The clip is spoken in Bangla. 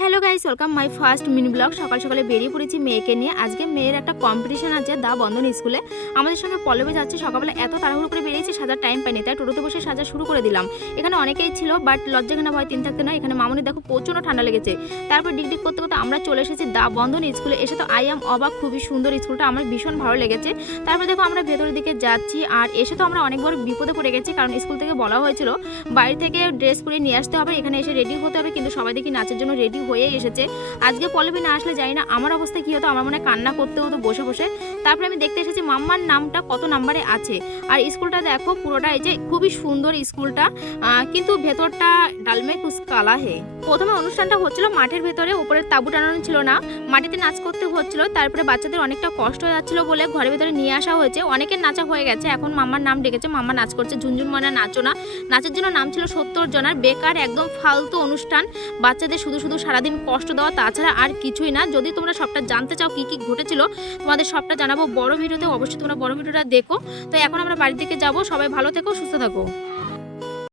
Hello guys, welcome my first mini blog. সকাল সকালে বেরিয়ে পড়েছি মেয়েকে নিয়ে। আজকে মেয়ের একটা কম্পিটিশন আছে দা বন্ধন স্কুলে। আমাদের সঙ্গে পল্লবী যাচ্ছে। সকালবেলা এত তাড়াহুড়ো করে বেরিয়েছি, সাজার টাইম পাইনি, তাই টোটোতে বসে সাজা শুরু করে দিলাম। এখানে অনেকেই ছিল, বাট লজ্জাখানা ভয় তিন থাকতে নয়। এখানে মামুনি দেখো প্রচণ্ড ঠান্ডা লেগেছে। তারপর ডিগডিগ করতে করতে আমরা চলে এসেছি দা বন্ধন স্কুলে। এসে তো আই এম অবাক, খুবই সুন্দর স্কুলটা, আমার ভীষণ ভালো লেগেছে। তারপর দেখো আমরা ভেতরের দিকে যাচ্ছি, আর এসে তো আমরা অনেক বড় বিপদে পড়ে গেছি, কারণ স্কুল থেকে বলা হয়েছিল বাইরে থেকে ড্রেস পরে নিয়ে আসতে হবে, এখানে এসে রেডি হতে হবে, কিন্তু সবাই দেখি নাচের জন্য রেডি হয়ে এসেছে। আজকে পল্লবী না আসলে জানি না আমার অবস্থা কি হতো, আমার মনে কান্না করতে হতো বসে বসে। তারপরে আমি দেখতে এসেছি মাম্মার নামটা কত নাম্বারে আছে। আর স্কুলটা দেখো পুরোটা, এই যে খুবই সুন্দর স্কুলটা, কিন্তু ভেতরটা ডালমে কুছ কালা হে। প্রথমে অনুষ্ঠানটা হচ্ছিল মাঠের ভেতরে, উপরে তাঁবু টানানো ছিল না, মাটিতে নাচ করতে হচ্ছিল। তারপরে বাচ্চাদের অনেকটা কষ্ট হয়ে যাচ্ছিল বলে ঘরের ভেতরে নিয়ে আসা হয়েছে। অনেকের নাচা হয়ে গেছে, এখন মাম্মার নাম ডেকেছে, মাম্মা নাচ করছে। ঝুনঝুন ময়না নাচো না, নাচের জন্য নাম ছিল 70 জনার। বেকার একদম ফালতু অনুষ্ঠান, বাচ্চাদের শুধু শুধু সারাদিন কষ্ট দেওয়া, তাছাড়া আর কিছুই না। যদি তোমরা সবটা জানতে চাও কি কি ঘটেছিল, তোমাদের সবটা জানাবো বড় ভিডিওতে, অবশ্যই তোমরা বড় ভিডিওটা দেখো। তো এখন আমরা বাড়ির দিকে যাবো। সবাই ভালো থেকো, সুস্থ থাকো।